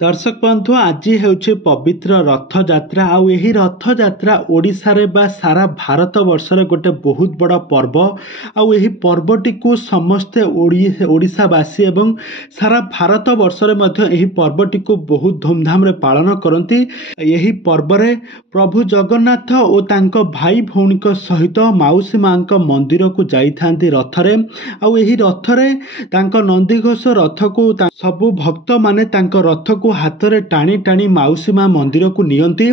दर्शक बंधु आज ହେଉଛି पवित्र रथଯାତ୍ରା ଆଉ ଏହି ରଥଯାତ୍ରା ଓଡ଼ିଶାରେ ବା ସାରା ଭାରତ ବର୍ଷରେ ଗୋଟେ ବହୁତ ବଡ଼ ପର୍ବ ଆଉ ଏହି ପର୍ବଟିକୁ ସମସ୍ତେ ଓଡ଼ିଶାବାସୀ ଏବଂ ସାରା ଭାରତ ବର୍ଷରେ ମଧ୍ୟ ଏହି ପର୍ବଟିକୁ ବହୁତ ଧୁମଧାମରେ ପାଳନ କରନ୍ତି। ଏହି ପର୍ବରେ ପ୍ରଭୁ ଜଗନ୍ନାଥ ଓ ତାଙ୍କ ଭାଇ ଭଉଣୀଙ୍କ ସହିତ ମାଉସୀ ମାଙ୍କ ମନ୍ଦିରକୁ ଯାଇଥାନ୍ତି ରଥରେ। ଆଉ ଏହି ରଥରେ ତାଙ୍କ ନନ୍ଦିଘୋଷ ରଥକୁ ସବୁ ଭକ୍ତମାନେ ତାଙ୍କ ରଥକୁ ହାତରେ ଟାଣି ଟାଣି ମାଉସୀ ମା ମନ୍ଦିରକୁ ନିଅନ୍ତି।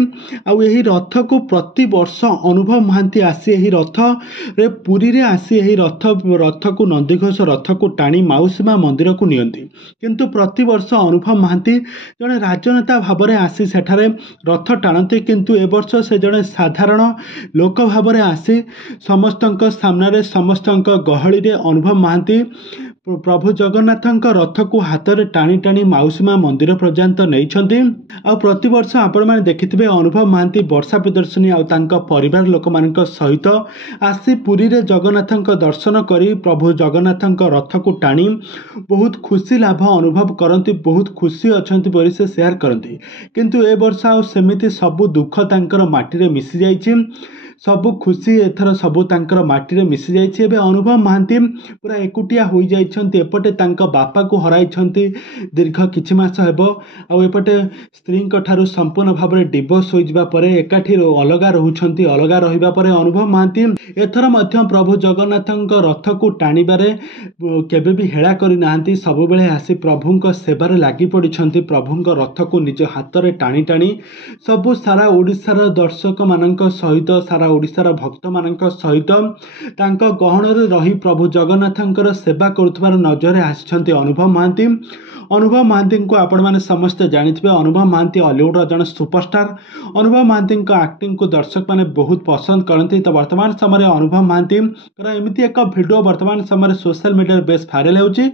ଆଉ ଏହି ରଥକୁ ପ୍ରତିବର୍ଷ ଅନୁଭବ ମହାନ୍ତି ଆସି ଏହି ରଥରେ ପୁରୀରେ ଆସି ଏହି ରଥକୁ ନନ୍ଦିଘୋଷ ରଥକୁ ଟାଣି ମାଉସୀ ମା ମନ୍ଦିରକୁ ନିଅନ୍ତି। କିନ୍ତୁ ପ୍ରତିବର୍ଷ ଅନୁଭବ ମହାନ୍ତି ଜଣେ ରାଜନେତା ଭାବରେ ଆସି ସେଠାରେ ରଥ ଟାଣନ୍ତି, କିନ୍ତୁ ଏ ବର୍ଷ ସେ ଜଣେ ସାଧାରଣ ଲୋକ ଭାବରେ ଆସି ସମସ୍ତଙ୍କ ସାମ୍ନାରେ ସମସ୍ତଙ୍କ ଗହଳିରେ ଅନୁଭବ ମହାନ୍ତି प्रभु जगन्नाथଙ୍କ रथକୁ हातरे टाणी टाणी माउसी माँ मंदिर पर्यंत नहीं। आ प्रतिवर्ष आपण मैंने देखिथिबे अनुभव महांती वर्षा प्रदर्शनी आउ तांका परिवार लोक मानक सहित आसी पुरी रे जगन्नाथଙ୍କ दर्शन करी प्रभु जगन्नाथଙ୍କ रथକୁ टाणी बहुत खुशी लाभ अनुभव करती, बहुत खुशी अछंती बोली से शेयर करती। किंतु ए वर्ष आ सेमिति सबु दुख तांकर माटी रे मिसी जाइछि, सबु खुशी एथर सबु तांकर माटी रे मिसी जाइछि। एबे अनुभव महांती पूरा एकुटिया होई जाइछंती, एपटे तांका बापा को हराइछंती दीर्घ किछि मास हेबो, आ एपटे स्त्रीଙ୍କ ठारू संपूर्ण भाव में डिवोर्स हो जिबा परे एकाठी अलगा रहुछंती। अलगा रहिबा परे अनुभव महांती एथर मध्य प्रभु जगन्नाथଙ୍କ रथକୁ टाणीबारे केबे भी हेळा करि नाहंती, सब बेले आसी प्रभुଙ୍କ सेवारे लागि पडिछंती। प्रभुଙ୍କ रथକୁ निज हातरे टाणी टाणी सबु सारा ओडिसार दर्शक मानक सहित सारा ओडिसार भक्त मानक सहित तांका गहणरे रही प्रभु जगन्नाथଙ୍କର सेवा करुथबार नजरे आसिछंती अनुभव महांती। अनुभव महांती को आपण माने समस्त जानिथिबे। अनुभव महांती हॉलीवुड रा जन सुपरस्टार। अनुभव महांती एक्टिंग को दर्शक माने बहुत पसंद करती। तो वर्तमान समय अनुभव महांती एमिति एक वीडियो वर्तमान समय सोशल मीडिया बेस भाइराल होउची।